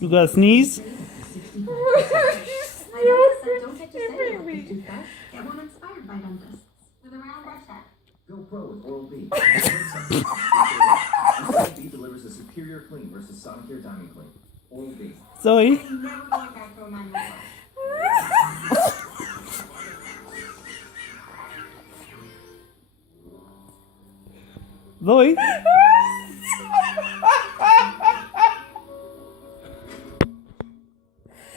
You gotta sneeze? Don't get to say it too fast. Get one inspired by dentists with a round brush set. Go pro with Oral-B. Oral-B delivers a superior clean versus Sonicare Diamond Clean. Oral-B. Zoe? I'm never going back to a manual class. Zoe?